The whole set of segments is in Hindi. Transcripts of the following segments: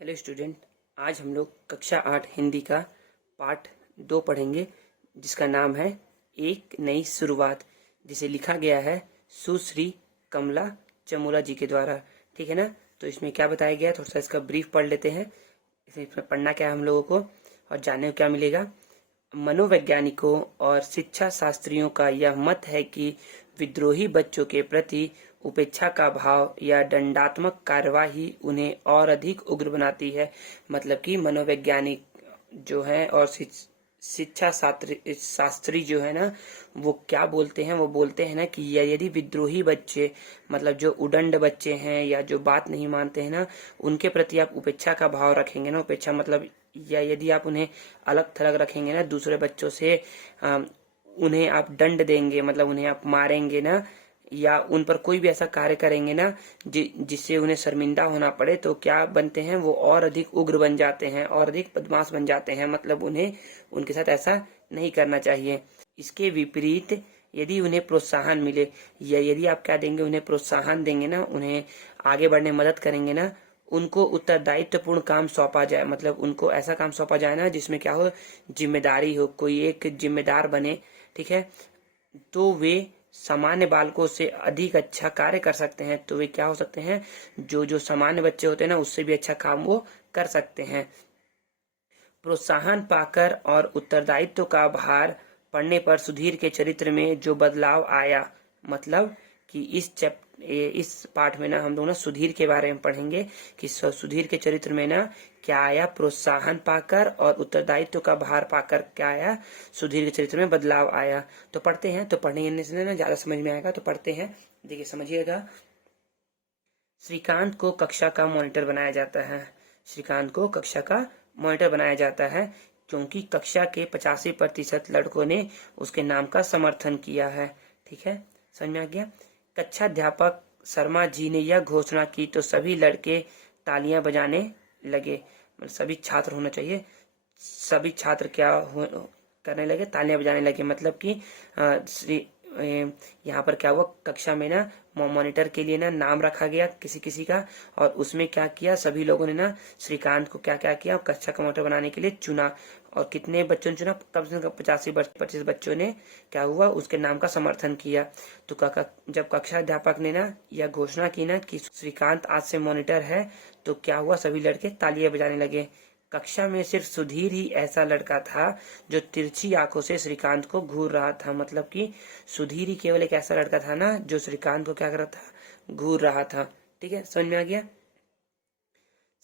Hello student. आज हम लोग कक्षा 8 हिंदी का पाठ 2 पढ़ेंगे, जिसका नाम है एक नई शुरुआत, जिसे लिखा गया है सुश्री कमला चमोला जी के द्वारा। ठीक है ना। तो इसमें क्या बताया गया है, थोड़ा सा इसका ब्रीफ पढ़ लेते हैं। इसमें पढ़ना क्या है हम लोगों को और जानने को क्या मिलेगा। मनोवैज्ञानिकों और शिक्षा शास्त्रियों का यह मत है कि विद्रोही बच्चों के प्रति उपेक्षा का भाव या दंडात्मक कार्यवाही उन्हें और अधिक उग्र बनाती है। मतलब कि मनोवैज्ञानिक जो है और शिक्षा शास्त्री जो है ना, वो क्या बोलते हैं, वो बोलते हैं ना कि यदि विद्रोही बच्चे, मतलब जो उदंड बच्चे हैं या जो बात नहीं मानते हैं ना, उनके प्रति आप उपेक्षा का भाव रखेंगे ना, उपेक्षा मतलब या यदि आप उन्हें अलग थलग रखेंगे ना दूसरे बच्चों से, उन्हें आप दंड देंगे, मतलब उन्हें आप मारेंगे ना, या उन पर कोई भी ऐसा कार्य करेंगे ना जिससे उन्हें शर्मिंदा होना पड़े, तो क्या बनते हैं, वो और अधिक उग्र बन जाते हैं और अधिक बदमाश बन जाते हैं। मतलब उन्हें उनके साथ ऐसा नहीं करना चाहिए। इसके विपरीत यदि उन्हें प्रोत्साहन मिले, या यदि आप क्या देंगे, उन्हें प्रोत्साहन देंगे ना, उन्हें आगे बढ़ने में मदद करेंगे ना, उनको उत्तरदायित्वपूर्ण काम सौंपा जाए, मतलब उनको ऐसा काम सौंपा जाए ना जिसमें क्या हो, जिम्मेदारी हो, कोई एक जिम्मेदार बने। ठीक है। तो वे सामान्य बालकों से अधिक अच्छा कार्य कर सकते हैं। तो वे क्या हो सकते हैं, जो सामान्य बच्चे होते हैं ना, उससे भी अच्छा काम वो कर सकते हैं। प्रोत्साहन पाकर और उत्तरदायित्व का भार पड़ने पर सुधीर के चरित्र में जो बदलाव आया, मतलब कि इस पाठ में ना हम लोग ना सुधीर के बारे में पढ़ेंगे कि सुधीर के चरित्र में ना क्या आया, प्रोत्साहन पाकर और उत्तरदायित्व का भार पाकर क्या आया, सुधीर के चरित्र में बदलाव आया। तो पढ़ते हैं, तो पढ़ने से ना ज्यादा समझ में आएगा। तो पढ़ते हैं, देखिए समझिएगा। श्रीकांत को कक्षा का मॉनिटर बनाया जाता है। श्रीकांत को कक्षा का मॉनिटर बनाया जाता है क्योंकि कक्षा के 85% लड़कों ने उसके नाम का समर्थन किया है। ठीक है, समझ में आ गया। कक्षाध्यापक शर्मा जी ने यह घोषणा की तो सभी लड़के तालियां बजाने लगे। मतलब सभी छात्र होना चाहिए, सभी छात्र करने लगे, तालियां बजाने लगे। मतलब कि श्री यहाँ पर क्या हुआ, कक्षा में ना मॉनिटर के लिए ना नाम रखा गया किसी किसी का, और उसमें क्या किया, सभी लोगों ने ना श्रीकांत को क्या क्या किया, कक्षा का मॉनिटर बनाने के लिए चुना। और कितने बच्चों ने चुना, कम से कम 85-25 बच्चों ने क्या हुआ, उसके नाम का समर्थन किया। तो जब कक्षा अध्यापक ने ना यह घोषणा की ना कि श्रीकांत आज से मॉनिटर है, तो क्या हुआ, सभी लड़के तालियां बजाने लगे। कक्षा में सिर्फ सुधीर ही ऐसा लड़का था जो तिरछी आंखों से श्रीकांत को घूर रहा था। मतलब कि सुधीर ही केवल एक ऐसा लड़का था ना जो श्रीकांत को क्या कर रहा था, घूर रहा था। ठीक है, समझ में आ गया।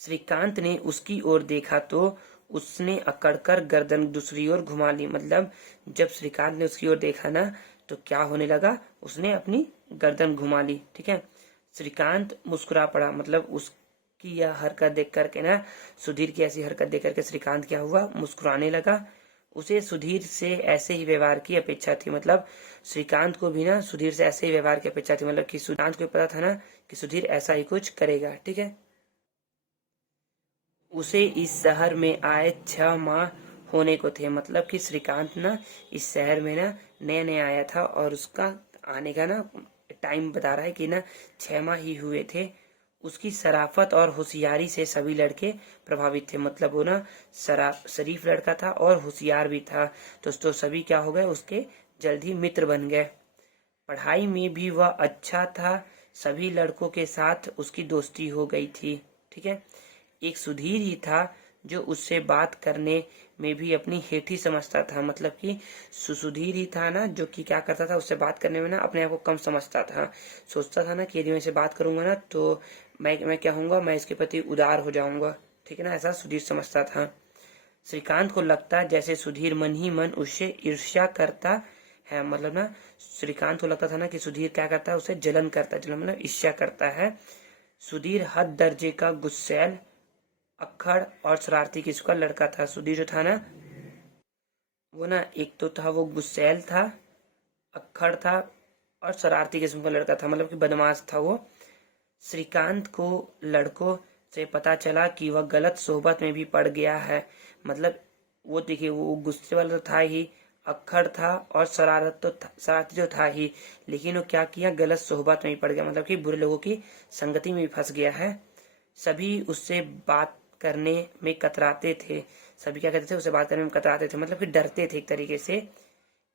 श्रीकांत ने उसकी ओर देखा तो उसने अकड़कर गर्दन दूसरी ओर घुमा ली। मतलब जब श्रीकांत ने उसकी ओर देखा ना, तो क्या होने लगा, उसने अपनी गर्दन घुमा ली। ठीक है, श्रीकांत मुस्कुरा पड़ा। मतलब उसकी यह हरकत देख करके ना, सुधीर की ऐसी हरकत देख करके श्रीकांत क्या हुआ, मुस्कुराने लगा। उसे सुधीर से ऐसे ही व्यवहार की अपेक्षा थी। मतलब श्रीकांत को भी ना सुधीर से ऐसे ही व्यवहार की अपेक्षा थी। मतलब कि श्रीकांत को पता था ना कि सुधीर ऐसा ही कुछ करेगा। ठीक है। उसे इस शहर में आए 6 माह होने को थे। मतलब कि श्रीकांत ना इस शहर में ना नया नया आया था और उसका आने का ना टाइम बता रहा है कि ना 6 माह ही हुए थे। उसकी शराफत और होशियारी से सभी लड़के प्रभावित थे। मतलब वो ना शरीफ लड़का था और होशियार भी था। तो सभी क्या हो गए, उसके जल्द ही मित्र बन गए। पढ़ाई में भी वह अच्छा था, सभी लड़कों के साथ उसकी दोस्ती हो गई थी। ठीक है। एक सुधीर ही था जो उससे बात करने में भी अपनी हेठी समझता था। मतलब कि सुधीर ही था ना जो कि क्या करता था, उससे बात करने में ना अपने आप को कम समझता था। सोचता था ना कि यदि मैं इसे बात करूंगा ना तो मैं क्या होऊंगा, मैं इसके प्रति उदार हो जाऊंगा। ठीक है ना, ऐसा सुधीर समझता था। श्रीकांत को लगता जैसे सुधीर मन ही मन उससे ईर्ष्या करता है। मतलब ना श्रीकांत को लगता था ना कि सुधीर क्या करता है, उसे जलन करता है, जलन मतलब ईर्ष्या करता है। सुधीर हद दर्जे का गुस्सैल, अक्खड़ और शरारती किस्म का लड़का था। सुधीर जो था ना, वो ना एक तो था वो गुस्सैल था, अक्खड़ था और शरारती किस्म का लड़का था। मतलब कि बदमाश था वो। श्रीकांत को लड़कों से पता चला कि वह गलत सोहबत में भी पड़ गया है। मतलब वो देखिए, वो गुस्से वाला तो था ही, अक्खड़ था और शरारती तो था ही, लेकिन वो क्या किया, गलत सोहबत में भी पड़ गया। मतलब कि बुरे लोगों की संगति में भी फंस गया है। सभी उससे बात करने में कतराते थे। सभी क्या करते थे, उससे बात करने में कतराते थे, मतलब कि डरते थे एक तरीके से।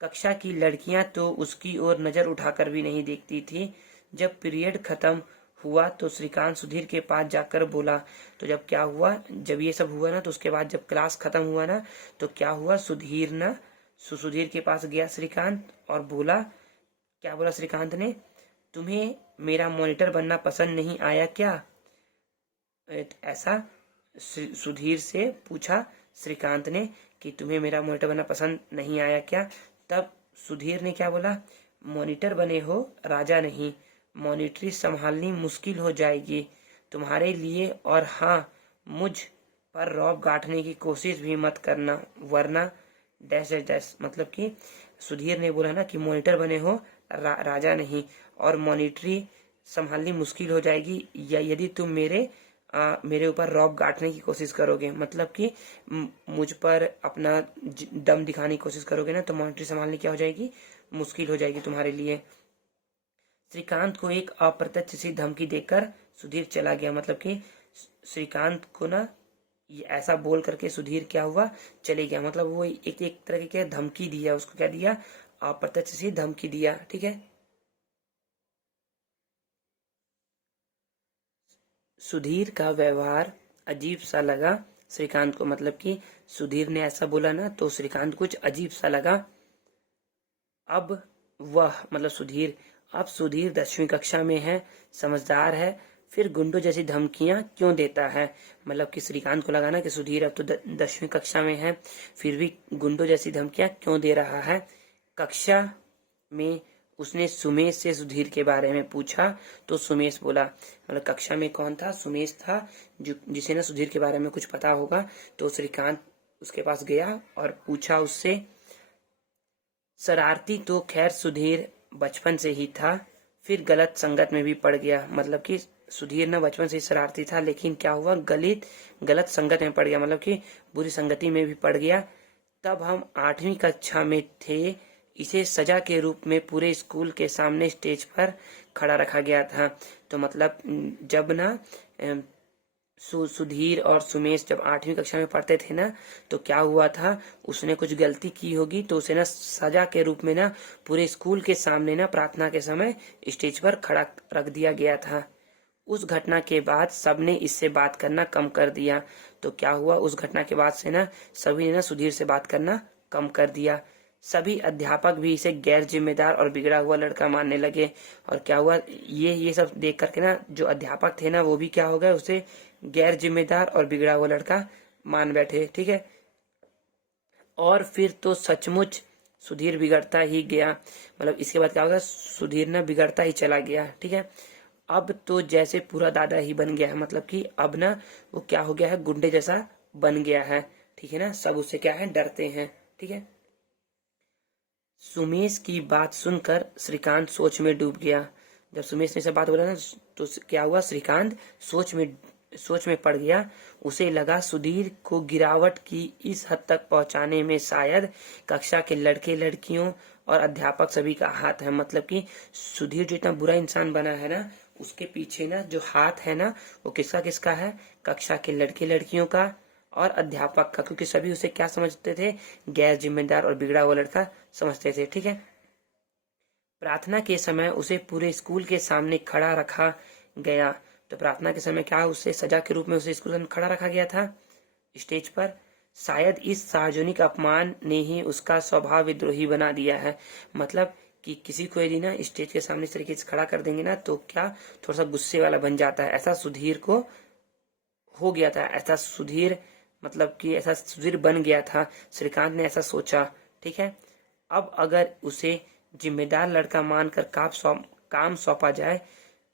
कक्षा की लड़कियां तो उसकी ओर नजर उठाकर भी नहीं देखती थी। जब पीरियड खत्म हुआ तो श्रीकांत सुधीर के पास जाकर बोला। तो जब क्या हुआ, जब ये सब हुआ ना, तो उसके बाद जब क्लास खत्म हुआ ना, तो क्या हुआ, सुधीर के पास गया श्रीकांत और बोला। क्या बोला श्रीकांत ने, तुम्हें मेरा मॉनिटर बनना पसंद नहीं आया क्या? ऐसा सुधीर से पूछा श्रीकांत ने कि तुम्हें मेरा मॉनिटर बनना पसंद नहीं आया क्या? तब सुधीर ने क्या बोला, मॉनिटर बने हो, राजा नहीं। मॉनिटरी संभालनी मुश्किल हो जाएगी तुम्हारे लिए, और हाँ, मुझ पर रौब गांठने की कोशिश भी मत करना, वरना डैश डैश डैश। मतलब कि सुधीर ने बोला ना कि मॉनिटर बने हो, राजा नहीं, और मॉनिटरी संभालनी मुश्किल हो जाएगी या यदि तुम मेरे ऊपर रौब गांठने की कोशिश करोगे, मतलब कि मुझ पर अपना दम दिखाने की कोशिश करोगे ना, तो मॉनिटरी संभालनी क्या हो जाएगी, मुश्किल हो जाएगी तुम्हारे लिए। श्रीकांत को एक अप्रत्यक्ष सी धमकी देकर सुधीर चला गया। मतलब कि श्रीकांत को ना ये ऐसा बोल करके सुधीर क्या हुआ, चले गया। मतलब वो एक तरह की धमकी दिया, उसको क्या दिया, अप्रत्यक्ष सी धमकी दिया। ठीक है। सुधीर का व्यवहार अजीब सा लगा श्रीकांत को। मतलब कि सुधीर ने ऐसा बोला ना, तो श्रीकांत कुछ अजीब सा लगा। अब सुधीर 10वीं कक्षा में है, समझदार है, फिर गुंडों जैसी धमकियां क्यों देता है? मतलब कि श्रीकांत को लगा ना कि सुधीर अब तो 10वीं कक्षा में है, फिर भी गुंडों जैसी धमकियां क्यों दे रहा है? कक्षा में उसने सुमेश से सुधीर के बारे में पूछा, तो सुमेश बोला, मतलब कक्षा में कौन था, सुमेश था, जिसे ना सुधीर के बारे में कुछ पता होगा। तो श्रीकांत उसके पास गया और पूछा उससे। शरारती तो खैर सुधीर बचपन से ही था, फिर गलत संगत में भी पड़ गया। मतलब कि सुधीर ना बचपन से ही शरारती था, लेकिन क्या हुआ, गलत संगत में पड़ गया, मतलब कि बुरी संगति में भी पड़ गया। तब हम 8वीं कक्षा में थे, इसे सजा के रूप में पूरे स्कूल के सामने स्टेज पर खड़ा रखा गया था। तो मतलब जब ना सुधीर और सुमेश जब 8वीं कक्षा में पढ़ते थे ना, तो क्या हुआ था, उसने कुछ गलती की होगी, तो उसे ना सजा के रूप में ना पूरे स्कूल के सामने ना प्रार्थना के समय स्टेज पर खड़ा रख दिया गया था। उस घटना के बाद सबने इससे बात करना कम कर दिया। तो क्या हुआ, उस घटना के बाद से ना सभी ने ना सुधीर से बात करना कम कर दिया। सभी अध्यापक भी इसे गैर जिम्मेदार और बिगड़ा हुआ लड़का मानने लगे। और क्या हुआ, ये सब देख करके ना जो अध्यापक थे ना, वो भी क्या हो गए, उसे गैर जिम्मेदार और बिगड़ा हुआ लड़का मान बैठे। ठीक है। और फिर तो सचमुच सुधीर बिगड़ता ही गया। मतलब इसके बाद क्या होगा, सुधीर ना बिगड़ता ही चला गया। ठीक है। अब तो जैसे पूरा दादा ही बन गया है। मतलब कि अब ना वो क्या हो गया है, गुंडे जैसा बन गया है। ठीक है ना, सब उससे क्या है, डरते हैं। ठीक है। सुमेश की बात सुनकर श्रीकांत सोच में डूब गया। जब सुमेश ने सब बात बोला ना, तो क्या हुआ, श्रीकांत सोच में पड़ गया। उसे लगा सुधीर को गिरावट की इस हद तक पहुंचाने में शायद कक्षा के लड़के लड़कियों और अध्यापक सभी का हाथ है। मतलब कि सुधीर जो इतना बुरा इंसान बना है ना, उसके पीछे ना जो हाथ है ना, वो किसका किसका है, कक्षा के लड़के लड़कियों का और अध्यापक का। क्योंकि सभी उसे क्या समझते थे, गैर जिम्मेदार और बिगड़ा हुआ लड़का समझते थे। ठीक है। प्रार्थना के समय उसे पूरे स्कूल के सामने खड़ा रखा गया। तो प्रार्थना के समय क्या, उसे सजा के रूप में उसे स्कूल में खड़ा रखा गया था स्टेज पर। शायद इस सार्वजनिक अपमान ने ही उसका स्वभाव विद्रोही बना दिया है। मतलब कि किसी को यदि ना स्टेज के सामने इस तरीके से खड़ा कर देंगे ना, तो क्या थोड़ा सा गुस्से वाला बन जाता है। ऐसा सुधीर को हो गया था, ऐसा सुधीर मतलब कि ऐसा सुधीर बन गया था। श्रीकांत ने ऐसा सोचा। ठीक है। अब अगर उसे जिम्मेदार लड़का मानकर काम सौंपा जाए,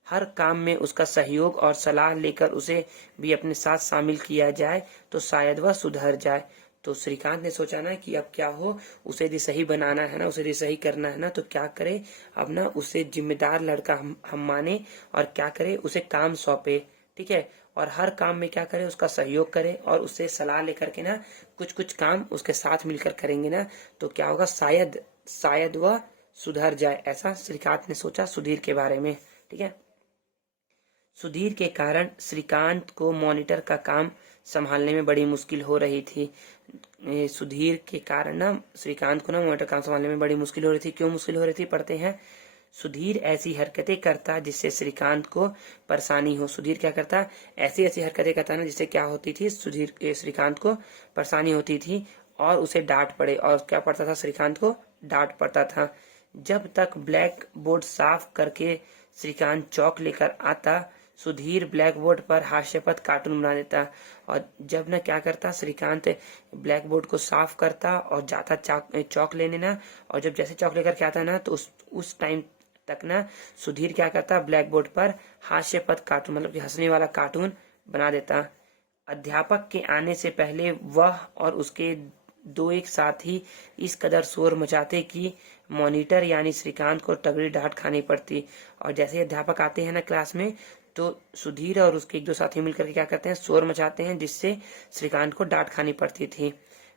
हर काम में उसका सहयोग और सलाह लेकर उसे भी अपने साथ शामिल किया जाए, तो शायद वह सुधर जाए। तो श्रीकांत ने सोचा ना कि अब क्या हो, उसे यदि सही बनाना है ना, उसे यदि सही करना है ना, तो क्या करे, अब ना उसे जिम्मेदार लड़का हम माने और क्या करे, उसे काम सौंपे। ठीक है। और हर काम में क्या करे, उसका सहयोग करे और उससे सलाह लेकर के ना कुछ कुछ काम उसके साथ मिलकर करेंगे ना, तो क्या होगा, शायद वह सुधर जाए। ऐसा श्रीकांत ने सोचा सुधीर के बारे में। ठीक है। सुधीर के कारण श्रीकांत को मॉनिटर का काम संभालने में बड़ी मुश्किल हो रही थी। सुधीर के कारण ना श्रीकांत को ना मॉनिटर काम संभालने में बड़ी मुश्किल हो रही थी। क्यों मुश्किल हो रही थी, पढ़ते हैं। सुधीर ऐसी हरकतें करता जिससे श्रीकांत को परेशानी हो। सुधीर क्या करता, ऐसी ऐसी हरकतें करता ना जिससे क्या होती थी, श्रीकांत को परेशानी होती थी और उसे डांट पड़े। और क्या पड़ता था, श्रीकांत को डांट पड़ता था। जब तक ब्लैक बोर्ड साफ करके श्रीकांत चौक लेकर आता, सुधीर ब्लैक बोर्ड पर हास्यास्पद कार्टून बना देता। और जब ना क्या करता, श्रीकांत ब्लैक बोर्ड को साफ करता और जाता चौक लेने ना, और जब जैसे चौक लेकर के आता ना, तो उस टाइम तक ना सुधीर क्या करता, ब्लैक बोर्ड पर हास्यास्पद कार्टून मतलब कि हंसने वाला कार्टून बना देता। अध्यापक के आने से पहले वह और उसके दो एक साथी इस कदर शोर मचाते कि मॉनिटर यानी श्रीकांत को तगड़ी डांट खानी पड़ती। और जैसे ही अध्यापक आते हैं ना क्लास में, तो सुधीर और उसके एक दो साथी मिलकर के क्या करते हैं, शोर मचाते हैं, जिससे श्रीकांत को डांट खानी पड़ती थी।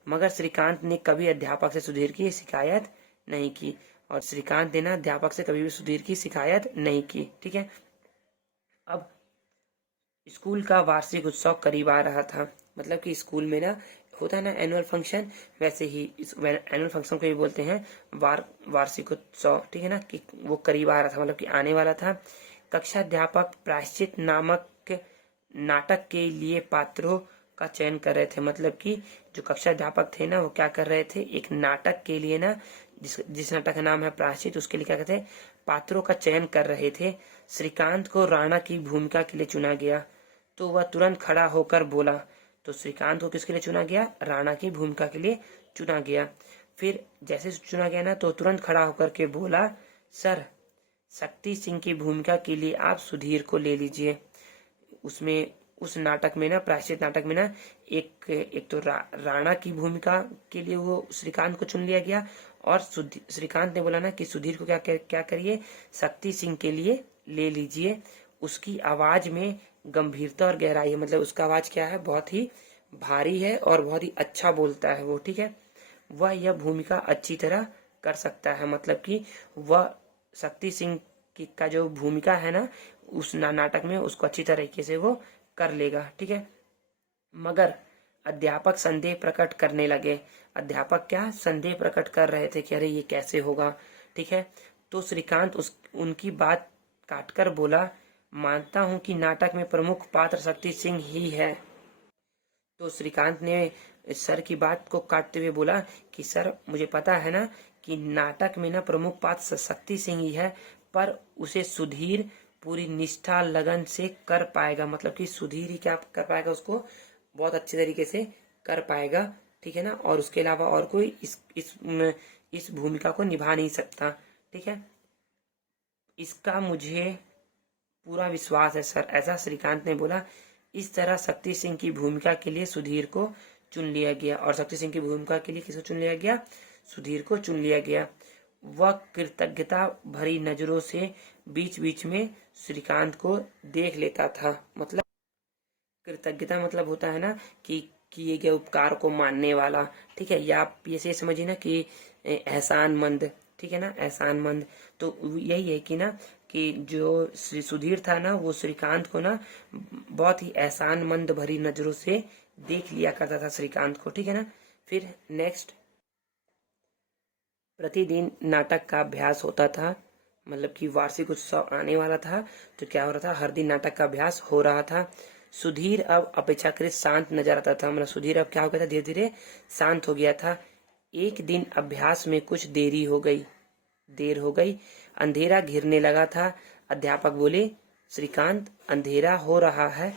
मगर श्रीकांत ने कभी अध्यापक से सुधीर की शिकायत नहीं की, और श्रीकांत ने ना अध्यापक से कभी भी सुधीर की शिकायत नहीं की। ठीक है। अब स्कूल का वार्षिक उत्सव करीब आ रहा था। मतलब कि स्कूल में ना होता है ना एनुअल फंक्शन, वैसे ही इस एनुअल फंक्शन को भी बोलते हैं वार्षिक उत्सव। ठीक है ना, कि वो करीब आ रहा था, मतलब कि आने वाला था। कक्षा अध्यापक प्रायश्चित नामक नाटक के लिए पात्रों का चयन कर रहे थे। मतलब कि जो कक्षा अध्यापक थे ना, वो क्या कर रहे थे, एक नाटक के लिए ना, जिस नाटक का नाम है प्रायश्चित, उसके लिए क्या कहते हैं, पात्रों का चयन कर रहे थे। श्रीकांत को राणा की भूमिका के लिए चुना गया, तो वह तुरंत खड़ा होकर बोला। तो श्रीकांत को किसके लिए चुना गया, राणा की भूमिका के लिए चुना गया। फिर जैसे चुना गया ना, तो तुरंत खड़ा होकर के बोला, सर शक्ति सिंह की भूमिका के लिए आप सुधीर को ले लीजिए। उसमें उस नाटक में ना, प्रायश्चित नाटक में ना, एक तो राणा की भूमिका के लिए वो श्रीकांत को चुन लिया गया, और श्रीकांत ने बोला ना कि सुधीर को क्या करिए, शक्ति सिंह के लिए ले लीजिए। उसकी आवाज में गंभीरता और गहराई है। मतलब उसका आवाज क्या है, बहुत ही भारी है और बहुत ही अच्छा बोलता है वो। ठीक है, वह यह भूमिका अच्छी तरह कर सकता है। मतलब कि वह शक्ति सिंह का जो भूमिका है ना उस नाटक में, उसको अच्छी तरीके से वो कर लेगा। ठीक है। मगर अध्यापक संदेह प्रकट करने लगे। अध्यापक क्या संदेह प्रकट कर रहे थे कि अरे ये कैसे होगा। ठीक है। तो श्रीकांत उनकी बात काटकर बोला, मानता हूं कि नाटक में प्रमुख पात्र शक्ति सिंह ही है। तो श्रीकांत ने सर की बात को काटते हुए बोला कि सर मुझे पता है ना कि नाटक में ना प्रमुख पात्र शक्ति सिंह ही है, पर उसे सुधीर पूरी निष्ठा लगन से कर पाएगा। मतलब कि सुधीर ही क्या कर पाएगा, उसको बहुत अच्छे तरीके से कर पाएगा। ठीक है ना, और उसके अलावा और कोई इस भूमिका को निभा नहीं सकता। ठीक है, इसका मुझे पूरा विश्वास है सर, ऐसा श्रीकांत ने बोला। इस तरह शक्ति सिंह की भूमिका के लिए सुधीर को चुन लिया गया, और शक्ति सिंह की भूमिका के लिए किसको चुन लिया गया, सुधीर को चुन लिया गया। वह कृतज्ञता भरी नजरों से बीच बीच में श्रीकांत को देख लेता था। मतलब कृतज्ञता मतलब होता है ना कि किए गए उपकार को मानने वाला। ठीक है, या आप ये समझिए ना कि एहसानमंद। ठीक है ना, एहसानमंद। तो यही है कि ना कि जो श्री सुधीर था ना, वो श्रीकांत को ना बहुत ही एहसानमंद भरी नजरों से देख लिया करता था श्रीकांत को। ठीक है ना। फिर नेक्स्ट, प्रतिदिन नाटक का अभ्यास होता था। मतलब कि वार्षिक उत्सव आने वाला था, तो क्या हो रहा था, हर दिन नाटक का अभ्यास हो रहा था। सुधीर अब अपेक्षाकृत शांत नजर आता था। मतलब सुधीर अब क्या हो गया था, धीरे धीरे शांत हो गया था। एक दिन अभ्यास में कुछ देर हो गई। अंधेरा घिरने लगा था। अध्यापक बोले, श्रीकांत अंधेरा हो रहा है,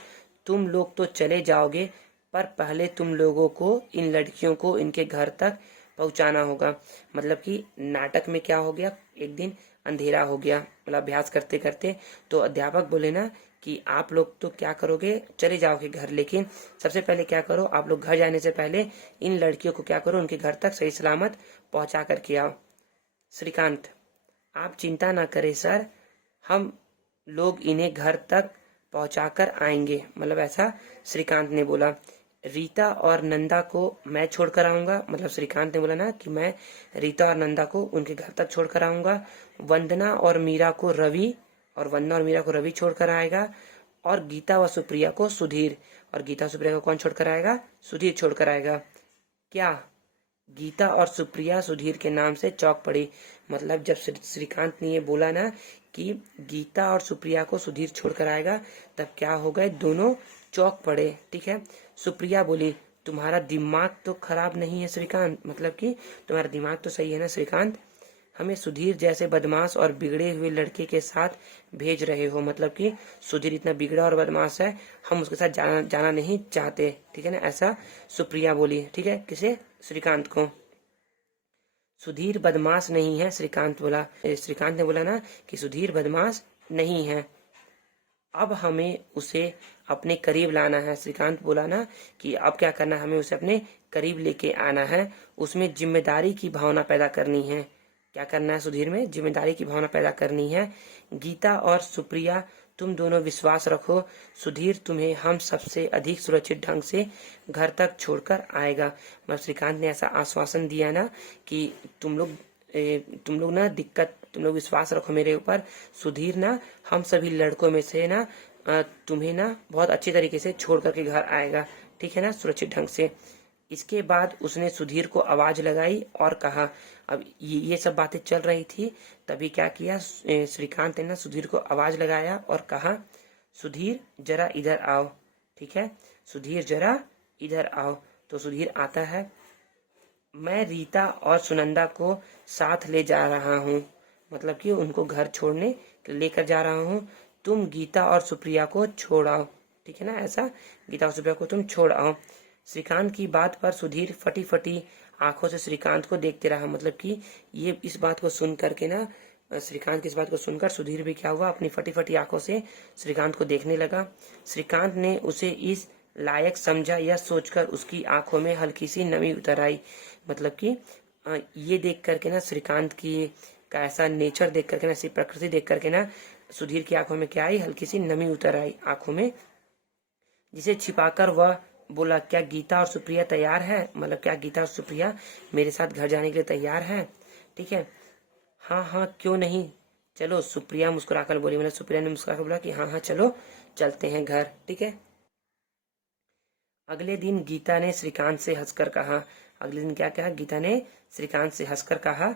तुम लोग तो चले जाओगे, पर पहले तुम लोगों को इन लड़कियों को इनके घर तक पहुंचाना होगा। मतलब कि नाटक में क्या हो गया, एक दिन अंधेरा हो गया, मतलब अभ्यास करते करते। तो अध्यापक बोले ना कि आप लोग तो क्या करोगे, चले जाओगे घर, लेकिन सबसे पहले क्या करो, आप लोग घर जाने से पहले इन लड़कियों को क्या करो, उनके घर तक सही सलामत पहुंचा करके आओ। श्रीकांत, आप चिंता ना करें सर, हम लोग इन्हें घर तक पहुंचाकर आएंगे। मतलब ऐसा श्रीकांत ने बोला। रीता और नंदा को मैं छोड़कर आऊंगा। मतलब श्रीकांत ने बोला ना कि मैं रीता और नंदा को उनके घर तक छोड़कर आऊंगा। वंदना और मीरा को रवि छोड़कर आएगा, और गीता व सुप्रिया को सुधीर, और गीता सुप्रिया को कौन छोड़कर आएगा? सुधीर छोड़कर आएगा। क्या गीता और सुप्रिया सुधीर के नाम से चौंक पड़ी? मतलब जब श्रीकांत ने ये बोला ना कि गीता और सुप्रिया को सुधीर छोड़कर आएगा, तब क्या हो गए? दोनों चौंक पड़े। ठीक है। सुप्रिया बोली, तुम्हारा दिमाग तो खराब नहीं है श्रीकांत, मतलब कि तुम्हारा दिमाग तो सही है ना श्रीकांत, हमें सुधीर जैसे बदमाश और बिगड़े हुए लड़के के साथ भेज रहे हो। मतलब कि सुधीर इतना बिगड़ा और बदमाश है, हम उसके साथ जाना नहीं चाहते। ठीक है ना, ऐसा सुप्रिया बोली। ठीक है, किसे? श्रीकांत को। सुधीर बदमाश नहीं है, श्रीकांत बोला। श्रीकांत ने बोला ना कि सुधीर बदमाश नहीं है, अब हमें उसे अपने करीब लाना है। श्रीकांत बोला ना कि अब क्या करना है, हमें उसे अपने करीब लेके आना है, उसमें जिम्मेदारी की भावना पैदा करनी है। क्या करना है सुधीर में? जिम्मेदारी की भावना पैदा करनी है। गीता और सुप्रिया, तुम दोनों विश्वास रखो, सुधीर तुम्हें हम सबसे अधिक सुरक्षित ढंग से घर तक छोड़कर आएगा। मतलब श्रीकांत ने ऐसा आश्वासन दिया ना कि तुम लोग ना तुम लोग विश्वास रखो मेरे ऊपर, सुधीर ना हम सभी लड़कों में से ना तुम्हें ना बहुत अच्छी तरीके से छोड़ करके घर आएगा। ठीक है ना, सुरक्षित ढंग से। इसके बाद उसने सुधीर को आवाज लगाई और कहा, अब ये सब बातें चल रही थी, तभी क्या किया श्रीकांत ने ना सुधीर को आवाज लगाया और कहा, सुधीर जरा इधर आओ। ठीक है, सुधीर जरा इधर आओ। तो सुधीर आता है। मैं रीता और सुनंदा को साथ ले जा रहा हूँ, मतलब कि उनको घर छोड़ने लेकर जा रहा हूँ, तुम गीता और सुप्रिया को छोड़ आओ। ठीक है ना, ऐसा गीता और सुप्रिया को तुम छोड़ आओ। श्रीकांत की बात पर सुधीर फटी फटी आंखों से श्रीकांत को देखते रहा। मतलब कि ये इस बात को सुन करके ना, श्रीकांत की इस बात को सुनकर सुधीर भी क्या हुआ, अपनी फटी फटी आंखों से श्रीकांत को देखने लगा। श्रीकांत ने उसे इस लायक समझा, यह सोचकर उसकी आंखों में हल्की सी नमी उतर आई। मतलब कि ये देख करके ना श्रीकांत की का ऐसा नेचर देख करके ना, ऐसी प्रकृति देख करके ना सुधीर की आंखों में क्या आई, हल्की सी नमी उतर आई आंखों में, जिसे छिपाकर वह बोला, क्या गीता और सुप्रिया तैयार है? मतलब क्या गीता और सुप्रिया मेरे साथ घर जाने के लिए तैयार है? ठीक है, हाँ हाँ क्यों नहीं, चलो। सुप्रिया मुस्कुराकर बोली, मतलब सुप्रिया ने मुस्कुराकर बोला कि हाँ हाँ चलो चलते हैं घर। ठीक है। अगले दिन गीता ने श्रीकांत से हंसकर कहा, अगले दिन क्या कहा गीता ने? श्रीकांत से हंसकर कहा,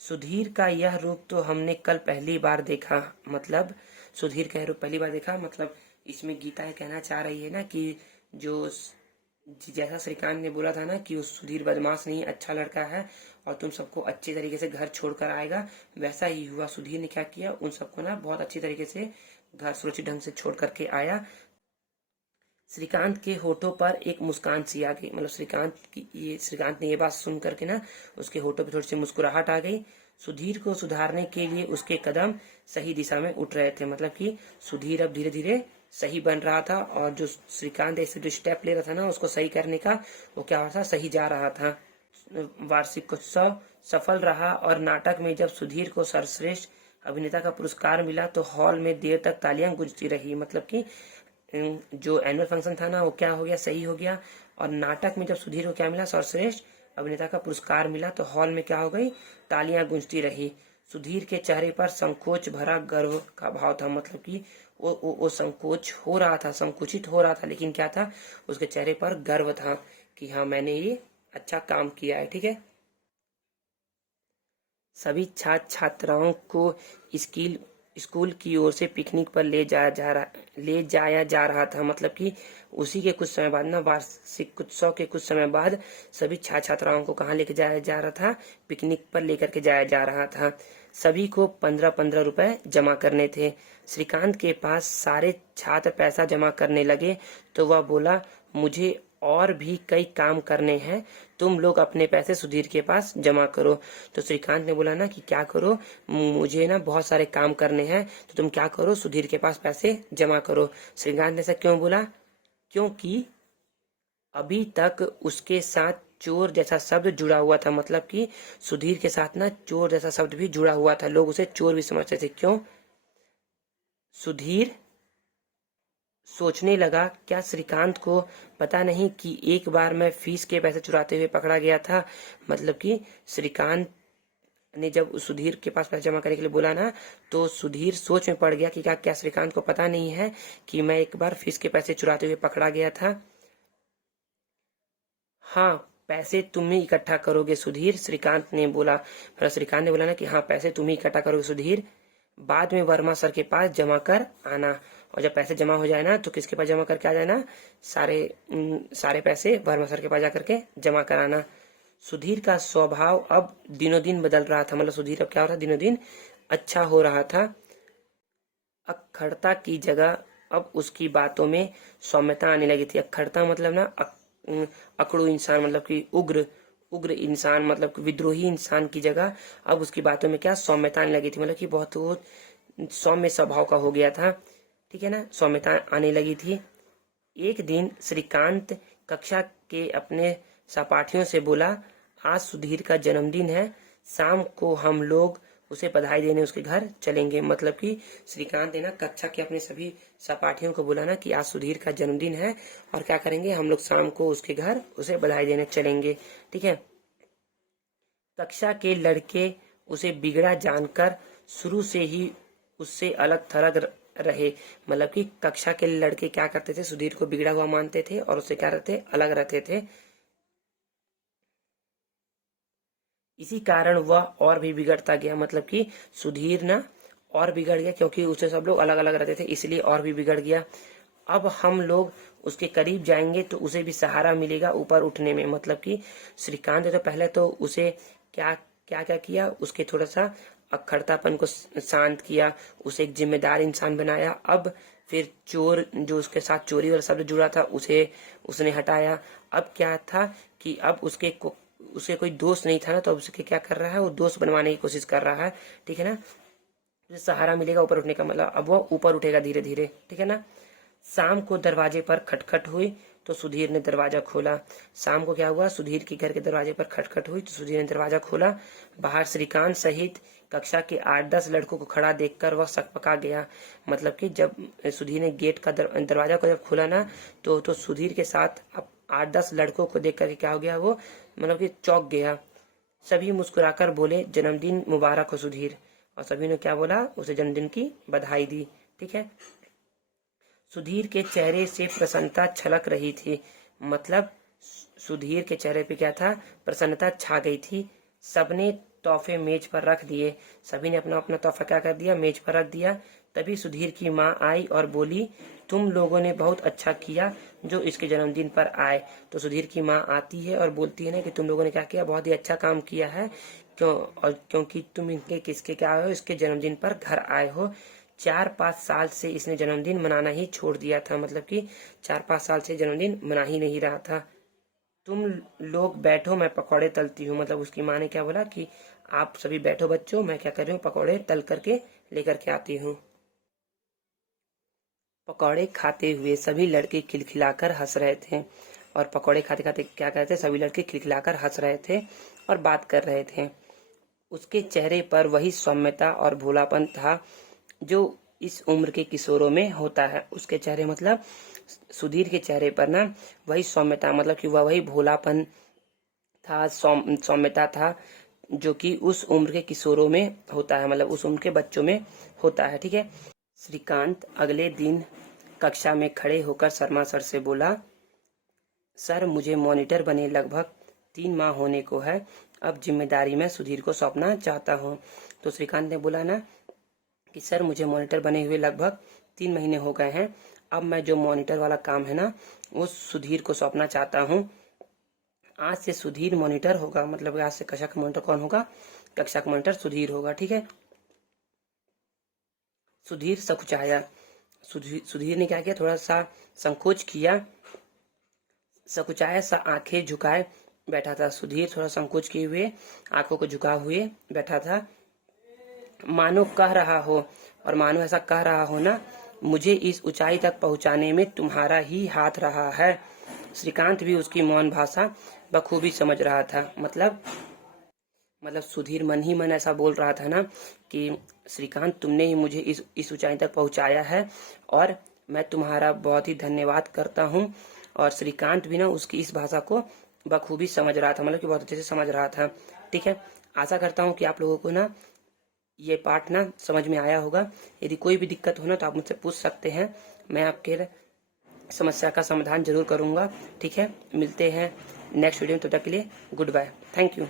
सुधीर का यह रूप तो हमने कल पहली बार देखा। मतलब सुधीर का यह रूप पहली बार देखा, मतलब इसमें गीता ये कहना चाह रही है ना कि जो जैसा श्रीकांत ने बोला था ना कि उस सुधीर बदमाश नहीं, अच्छा लड़का है और तुम सबको अच्छे तरीके से घर छोड़कर आएगा, वैसा ही हुआ। सुधीर ने क्या किया, उन सबको ना बहुत अच्छी तरीके से घर सुरक्षित ढंग से छोड़ करके आया। श्रीकांत के होठों पर एक मुस्कान सी आ गई। मतलब श्रीकांत ने ये बात सुन करके ना उसके होठों पर थोड़ी सी मुस्कुराहट आ गई। सुधीर को सुधारने के लिए उसके कदम सही दिशा में उठ रहे थे। मतलब कि सुधीर अब धीरे धीरे सही बन रहा था, और जो श्रीकांत ऐसे जो स्टेप ले रहा था ना उसको सही करने का, वो क्या हो रहा था, सही जा रहा था। वार्षिकोत्सव सफल रहा और नाटक में जब सुधीर को सर्वश्रेष्ठ अभिनेता का पुरस्कार मिला तो हॉल में देर तक तालियां गूंजती रही। मतलब कि जो एनुअल फंक्शन था ना वो क्या हो गया, सही हो गया। और नाटक में जब सुधीर को क्या मिला, सर्वश्रेष्ठ अभिनेता का पुरस्कार मिला, तो हॉल में क्या हो गई, तालियां गूंजती रही। सुधीर के चेहरे पर संकोच भरा गर्व का भाव था। मतलब कि वो संकोच हो रहा था, संकुचित हो रहा था, लेकिन क्या था, उसके चेहरे पर गर्व था कि हाँ मैंने ये अच्छा काम किया है। ठीक है। सभी छात्र छात्राओं को स्कूल की ओर से पिकनिक पर ले जाया जा रहा था। मतलब कि उसी के कुछ समय बाद ना, वार्षिक उत्सव के कुछ समय बाद सभी छात्र छात्राओं को कहाँ लेके जाया जा रहा था, पिकनिक पर लेकर के जाया जा रहा था। सभी को 15-15 रुपए जमा करने थे। श्रीकांत के पास सारे छात्र पैसा जमा करने लगे तो वह बोला, मुझे और भी कई काम करने हैं, तुम लोग अपने पैसे सुधीर के पास जमा करो। तो श्रीकांत ने बोला ना कि क्या करो, मुझे ना बहुत सारे काम करने हैं, तो तुम क्या करो, सुधीर के पास पैसे जमा करो। श्रीकांत ने ऐसा क्यों बोला? क्योंकि अभी तक उसके साथ चोर जैसा शब्द जुड़ा हुआ था। मतलब कि सुधीर के साथ ना चोर जैसा शब्द भी जुड़ा हुआ था, लोग उसे चोर भी समझते थे। क्यों? सुधीर सोचने लगा, क्या श्रीकांत को पता नहीं कि एक बार मैं फीस के पैसे चुराते हुए पकड़ा गया था। मतलब कि ने जब सुधीर के पास पैसे जमा करने के लिए बोला ना, तो सुधीर सोच में पड़ गया कि क्या श्रीकांत को पता नहीं है कि मैं एक बार फीस के पैसे चुराते हुए पकड़ा गया था। हाँ, पैसे तुम ही इकट्ठा करोगे सुधीर, श्रीकांत ने बोला। मतलब श्रीकांत ने बोला ना कि हाँ, पैसे तुम ही इकट्ठा करोगे सुधीर, बाद में वर्मा सर के पास जमा कर आना। और जब पैसे जमा हो जाए ना, तो किसके पास जमा करके आ जाना, सारे पैसे वर्मा सर के पास जाकर के जमा कराना। सुधीर का स्वभाव अब दिनों दिन बदल रहा था। मतलब सुधीर अब क्या हो रहा था, दिनों दिन अच्छा हो रहा था। अक्खड़ता की जगह अब उसकी बातों में सौम्यता आने लगी थी। अक्खड़ता मतलब ना अकड़ू इंसान, मतलब कि उग्र उग्र इंसान, मतलब कि विद्रोही इंसान की जगह अब उसकी बातों में क्या सौम्यता आने लगी थी। मतलब कि बहुत वो सौम्य स्वभाव का हो गया था। ठीक है ना, सौम्यता आने लगी थी। एक दिन श्रीकांत कक्षा के अपने सहपाठियों से बोला, आज सुधीर का जन्मदिन है, शाम को हम लोग उसे बधाई देने उसके घर चलेंगे। मतलब कि श्रीकांत ने ना कक्षा के अपने सभी सहपाठियों को बोला ना कि आज सुधीर का जन्मदिन है और क्या करेंगे, हम लोग शाम को उसके घर उसे बधाई देने चलेंगे। ठीक है। कक्षा के लड़के उसे बिगड़ा जानकर शुरू से ही उससे अलग थलग रहे। मतलब कि कक्षा के लड़के क्या करते थे, सुधीर को बिगड़ा हुआ मानते थे और उससे क्या रहते, अलग रहते थे। इसी कारण वह और भी बिगड़ता गया। मतलब कि सुधीर ना और बिगड़ गया, क्योंकि उसे सब लोग अलग अलग रहते थे, इसलिए और भी बिगड़ गया। अब हम लोग उसके करीब जाएंगे तो उसे भी सहारा मिलेगा ऊपर उठने में। मतलब कि श्रीकांत ने तो पहले तो उसे क्या क्या क्या किया, उसके थोड़ा सा अक्खड़तापन को शांत किया, उसे एक जिम्मेदार इंसान बनाया। अब फिर चोर, जो उसके साथ चोरी वाला शब्द जुड़ा था, उसे उसने हटाया। अब क्या था कि अब उसे कोई दोस्त नहीं था ना, तो अब उसके क्या कर रहा है, वो दोस्त बनवाने की कोशिश कर रहा है। ठीक है ना, उसे सहारा मिलेगा ऊपर उठने का, मतलब अब वो ऊपर उठेगा धीरे धीरे। ठीक है ना। शाम को दरवाजे पर खटखट हुई तो सुधीर ने दरवाजा खोला। शाम को क्या हुआ, सुधीर के घर के दरवाजे पर खटखट हुई तो सुधीर ने दरवाजा खोला। बाहर श्रीकांत सहित कक्षा के 8-10 लड़कों को खड़ा देखकर वह सकपका गया। मतलब कि जब सुधीर ने गेट का दरवाजा को जब खोला ना, तो सुधीर के साथ अब 8-10 लड़कों को देख करके क्या हो गया, वो मतलब कि चौंक गया। सभी मुस्कुराकर बोले, जन्मदिन मुबारक हो सुधीर। और सभी ने क्या बोला, उसे जन्मदिन की बधाई दी। ठीक है। सुधीर के चेहरे से प्रसन्नता छलक रही थी। मतलब सुधीर के चेहरे पे क्या था, प्रसन्नता छा गई थी। सबने तोहफे मेज पर रख दिए। सभी ने अपना अपना तोहफा क्या कर दिया, मेज पर रख दिया। तभी सुधीर की माँ आई और बोली, तुम लोगों ने बहुत अच्छा किया जो इसके जन्मदिन पर आए। तो सुधीर की माँ आती है और बोलती है ना कि तुम लोगों ने क्या किया, बहुत ही अच्छा काम किया है, क्यों, और क्योंकि तुम इनके किसके क्या आए हो, इसके जन्मदिन पर घर आए हो। 4-5 साल से इसने जन्मदिन मनाना ही छोड़ दिया था। मतलब कि 4-5 साल से जन्मदिन मना ही नहीं रहा था। तुम लोग बैठो, मैं पकौड़े तलती हूँ। मतलब उसकी माँ ने क्या बोला कि आप सभी बैठो बच्चों, मैं क्या कर रही हूँ, पकौड़े तल करके लेकर के आती हूँ। पकौड़े खाते हुए सभी लड़के खिलखिलाकर हंस रहे थे। और पकौड़े खाते खाते क्या कहते थे, सभी लड़के खिलखिलाकर हंस रहे थे और बात कर रहे थे। उसके चेहरे पर वही सौम्यता और भोलापन था जो इस उम्र के किशोरों में होता है। उसके चेहरे मतलब सुधीर के चेहरे पर ना वही सौम्यता, मतलब कि वह वही भोलापन था, सौम्यता था जो कि उस उम्र के किशोरों में होता है, मतलब उस उम्र के बच्चों में होता है। ठीक है। श्रीकांत अगले दिन कक्षा में खड़े होकर शर्मा सर से बोला, सर मुझे मॉनिटर बने लगभग 3 माह होने को है, अब जिम्मेदारी मैं सुधीर को सौंपना चाहता हूँ। तो श्रीकांत ने बोला ना कि सर मुझे मॉनिटर बने हुए लगभग 3 महीने हो गए हैं, अब मैं जो मॉनिटर वाला काम है ना, वो सुधीर को सौंपना चाहता हूँ। आज से सुधीर मॉनिटर होगा। मतलब आज से कक्षा का मॉनिटर कौन होगा, कक्षा का मॉनिटर सुधीर होगा। ठीक है। सुधीर सकुचाया। सुधीर ने क्या किया, थोड़ा सा संकोच किया, सकुचाया सा आंखें झुकाए बैठा था। सुधीर थोड़ा संकोच किए हुए आंखों को झुका हुए बैठा था। मानो कह रहा हो, और मानो ऐसा कह रहा हो ना, मुझे इस ऊंचाई तक पहुंचाने में तुम्हारा ही हाथ रहा है। श्रीकांत भी उसकी मौन भाषा बखूबी समझ रहा था। मतलब सुधीर मन ही मन ऐसा बोल रहा था ना कि श्रीकांत तुमने ही मुझे इस ऊंचाई तक पहुंचाया है और मैं तुम्हारा बहुत ही धन्यवाद करता हूँ। और श्रीकांत भी ना उसकी इस भाषा को बखूबी समझ रहा था, मतलब कि बहुत अच्छे से समझ रहा था। ठीक है। आशा करता हूँ कि आप लोगों को ना ये पाठ ना समझ में आया होगा। यदि कोई भी दिक्कत हो ना तो आप मुझसे पूछ सकते हैं, मैं आपके समस्या का समाधान जरूर करूँगा। ठीक है, मिलते हैं नेक्स्ट वीडियो में, तब तक के लिए गुड बाय, थैंक यू।